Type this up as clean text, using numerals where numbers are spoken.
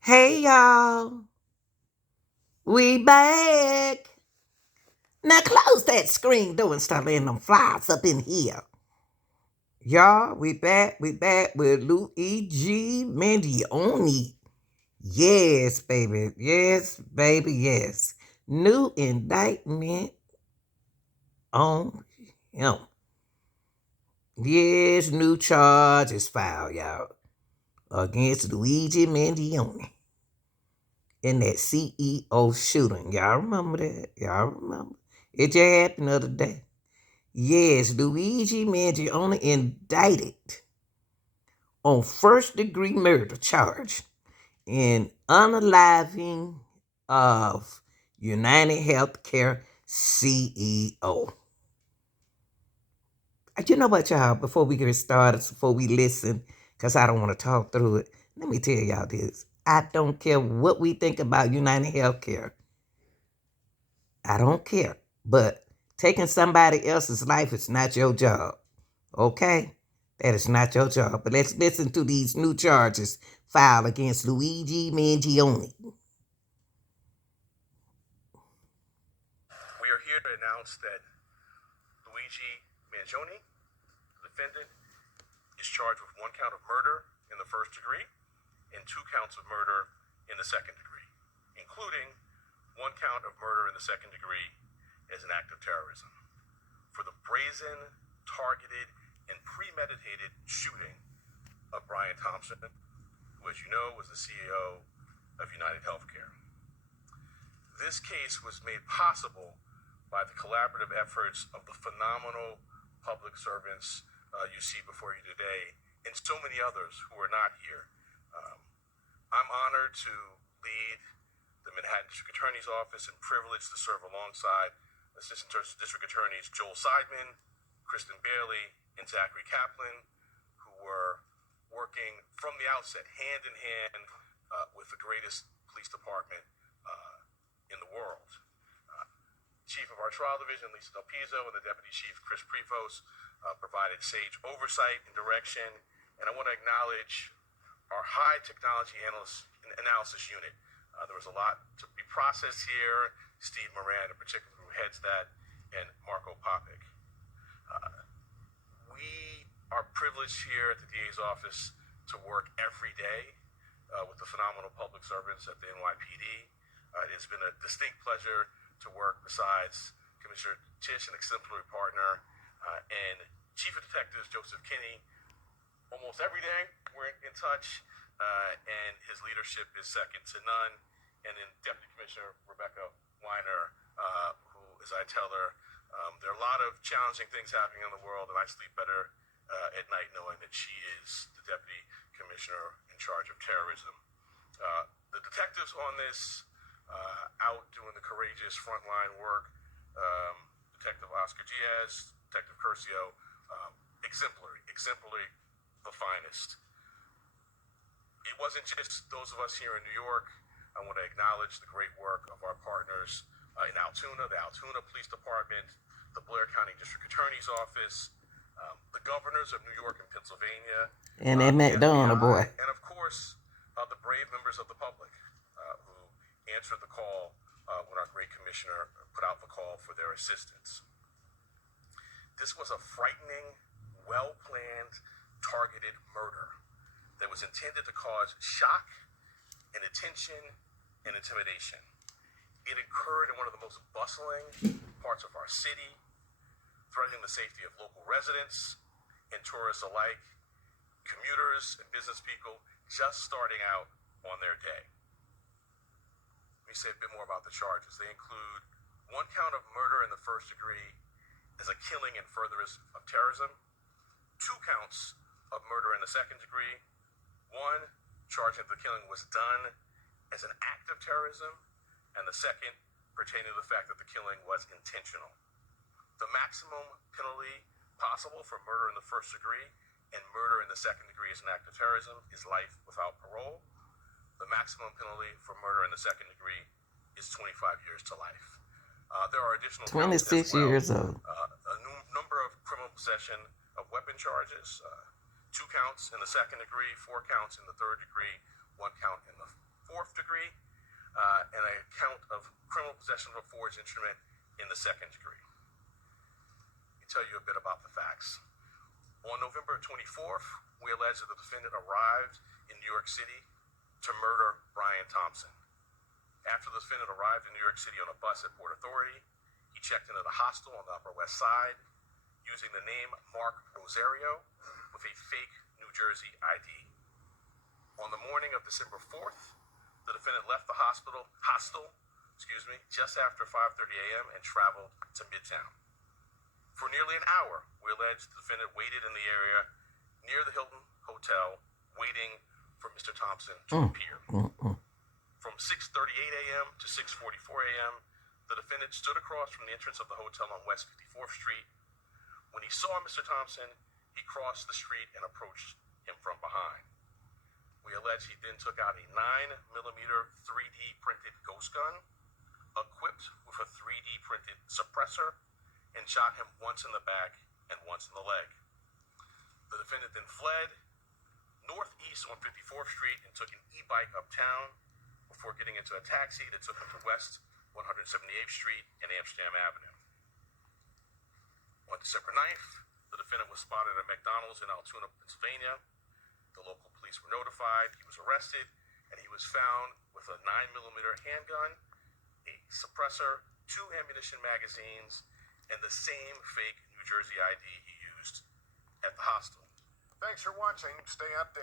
Hey y'all, we back. Now close that screen door and start letting them flies up in here. Y'all, we back with Luigi Mangione. Yes, baby. Yes, baby, yes. New indictment on him. Yes, new charge is filed, y'all, against Luigi Mangione in that CEO shooting. Y'all remember that? Y'all remember? It just happened the other day. Yes, Luigi Mangione indicted on first-degree murder charge in unaliving of Unitedhealthcare CEO. You know what, y'all? Before we get started, before we listen, because I don't want to talk through it, let me tell y'all this. I don't care what we think about United Healthcare. I don't care. But taking somebody else's life is not your job. Okay? That is not your job. But let's listen to these new charges filed against Luigi Mangione. We are here to announce that Luigi Mangione, the defendant, is charged with one count of murder in the first degree and two counts of murder in the second degree, including one count of murder in the second degree as an act of terrorism for the brazen, targeted, and premeditated shooting of Brian Thompson, who, as you know, was the CEO of Unitedhealthcare. This case was made possible by the collaborative efforts of the phenomenal public servants you see before you today, and so many others who are not here. I'm honored to lead the Manhattan District Attorney's Office and privileged to serve alongside Assistant District Attorneys Joel Seidman, Kristen Bailey, and Zachary Kaplan, who were working from the outset, hand in hand, with the greatest police department in the world. Chief of our trial division, Lisa Del Pizzo, and the Deputy Chief, Chris Prefos, provided sage oversight and direction. And I want to acknowledge our high technology analysis unit. There was a lot to be processed here. Steve Moran, in particular, who heads that, and Marco Popik. We are privileged here at the DA's office to work every day with the phenomenal public servants at the NYPD. It's been a distinct pleasure to work besides Commissioner Tisch, an exemplary partner, and Chief of Detectives Joseph Kinney. Almost every day we're in touch, and his leadership is second to none. And then Deputy Commissioner Rebecca Weiner, who, as I tell her, there are a lot of challenging things happening in the world, and I sleep better at night knowing that she is the Deputy Commissioner in charge of terrorism. The detectives on this, out doing the courageous frontline work, Detective Oscar Diaz, Detective Curcio, exemplary, the finest. It wasn't just those of us here in New York. I want to acknowledge the great work of our partners in Altoona, the Altoona Police Department, the Blair County District Attorney's Office, the governors of New York and Pennsylvania, And that McDonald boy. and of course, the brave members of the public who answered the call when our great commissioner put out the call for their assistance. This was a frightening, well-planned, targeted murder that was intended to cause shock and attention and intimidation. It occurred in one of the most bustling parts of our city, threatening the safety of local residents and tourists alike, commuters and business people just starting out on their day. Let me say a bit more about the charges. They include one count of murder in the first degree as a killing in furtherance of terrorism, two counts of murder in the second degree, one charging that the killing was done as an act of terrorism, and the second pertaining to the fact that the killing was intentional. The maximum penalty possible for murder in the first degree and murder in the second degree as an act of terrorism is life without parole. The maximum penalty for murder in the second degree is 25 years to life. There are additional 26 years old. A number of criminal possession of weapon charges, 2 counts in the second degree, 4 counts in the third degree, 1 count in the fourth 4th degree, and a count of criminal possession of a forged instrument in the 2nd degree. Let me tell you a bit about the facts. On November 24th, we allege that the defendant arrived in New York City to murder Brian Thompson. After the defendant arrived in New York City on a bus at Port Authority, he checked into the hostel on the Upper West Side using the name Mark Rosario with a fake New Jersey ID. On the morning of December 4th, the defendant left the hostel just after 5:30 a.m. and traveled to Midtown. For nearly an hour, we allege the defendant waited in the area near the Hilton Hotel, waiting for Mr. Thompson to appear. From 6:38 a.m. to 6:44 a.m., the defendant stood across from the entrance of the hotel on West 54th Street. When he saw Mr. Thompson, he crossed the street and approached him from behind. We allege he then took out a 9mm 3D printed ghost gun, equipped with a 3D printed suppressor, and shot him once in the back and once in the leg. The defendant then fled northeast on 54th Street and took an e-bike uptown before getting into a taxi that took him to West 178th Street and Amsterdam Avenue. On December 9th, the defendant was spotted at McDonald's in Altoona, Pennsylvania. The local police were notified, he was arrested, and he was found with a 9mm handgun, a suppressor, 2 ammunition magazines, and the same fake New Jersey ID he used at the hostel. Thanks for watching. Stay updated.